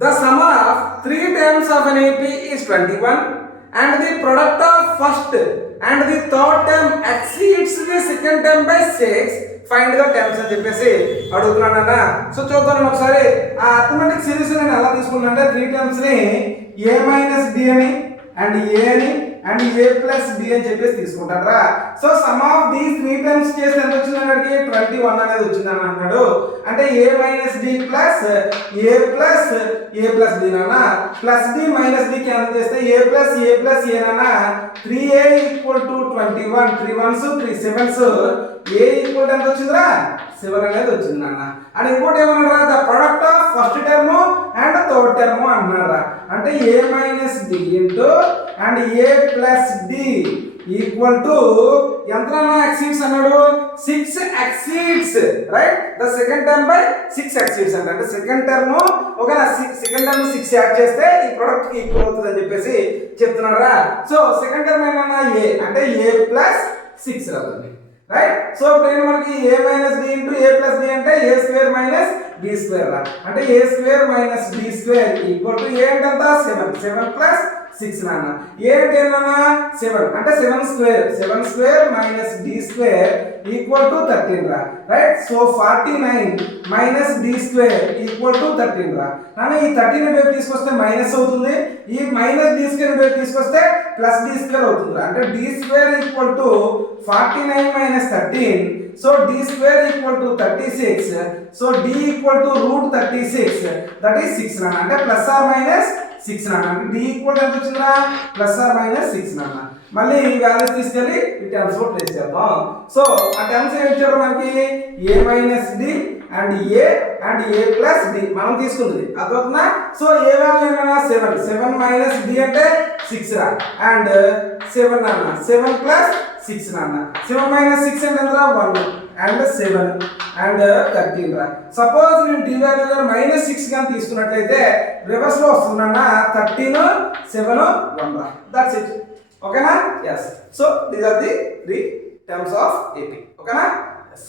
The sum of 3 terms of an AP is 21 and the product of first and the third term exceeds the second term by 6. Find the terms అని చెప్పేసి అడుగుతున్నానన్న. So చూద్దాం ఒకసారి ఆ arithmetic series నేను ఎలా తీసుకున్నాను అంటే 3 terms ని a మైనస్ d అని అండ్ a అని అండ్ a ప్లస్ d అని చెప్పేసి తీసుకుంటారా. So some of these 3 terms చేస్తే ఎంత వచ్చింది అన్నది 21 అనేది వచ్చిందని అంటున్నాడు. అంటే a minus d plus a plus d నాన్న plus d minus d cancel చేస్తే a ప్లస్ a నాన్న 3a equal to 21 3 1s 3 7s a equal to ఎంత వచ్చిందిరా 7 అనేది వచ్చింది నాన్న. అండ్ ఇంకోటి ఏమన్నారా the product of first term and third term అన్నారా. అంటే a minus d into and a plus d equal to ఎంత ఎక్సీడ్స్ అన్నాడు 6 exceeds right. The second term by 6 exceeds అంటే సెకండ్ టర్మ్ ఒక సెకండ్ టర్మ్ 6 యాడ్ చేస్తే ఈ product కి equal అవుతుంది అని చెప్పేసి చెప్తున్నారా. సో సెకండ్ టర్మ్ ఏమన్నా a అంటే a ప్లస్ 6 రావాలి రైట్. సో ఇప్పుడు మనకి a minus d into a plus d అంటే a square minus b square రా. అంటే a square minus b square equal to a అంటే ఎంత 7 ప్లస్ 6 నాన్న. a అంటే ఏంటన్నా 7 అంటే 7 square minus d square equal to 13 రా right. So 49 minus d square equal to 13 రా నాన్న. ఈ 13 వైపు తీసుకొస్తే మైనస్ అవుతుంది, ఈ మైనస్ d స్క్వేర్ వైపు తీసుకొస్తే ప్లస్ d స్క్వేర్ అవుతుంది. అంటే d square equal to 49 minus 13. So d square equal to 36. So d equal to root 36 that is 6 నాన్న. అంటే ప్లస్ ఆర్ మైనస్ 6 నాన్న. అంటే d ఈక్వల్ ఎంత వచ్చిందిరా ప్లస్ ఆర్ మైనస్ 6 నాన్న. మళ్ళీ ఈ వాల్యూస్ తీసుకెళ్ళి ఈ టర్మ్స్ లో ప్లేస్ చేద్దాం. సో ఆ టర్మ్స్ ఏం ఇచ్చారు మనకి a minus d and a plus d మనం తీసుకుంది అర్థమవుతుందా. సో ఏ వాల్యూ ఏమన్నా 7 మైనస్ d అంటే 6 రా అండ్ 7 నాన్న 7 ప్లస్ 6 నాన్న. 7 మైనస్ 6 అంటే ఎంతరా 1 అండ్ 7 అండ్ 13 రా. సపోజ్ నేను d వాల్యూ గారు మైనస్ 6 గాని తీసుకున్నట్లయితే రివర్స్ లో వస్తుందన్న 13 7 1 రా. దట్స్ ఇట్ ఓకేనా. yes so these are the 3 terms of AP ఓకేనా. yes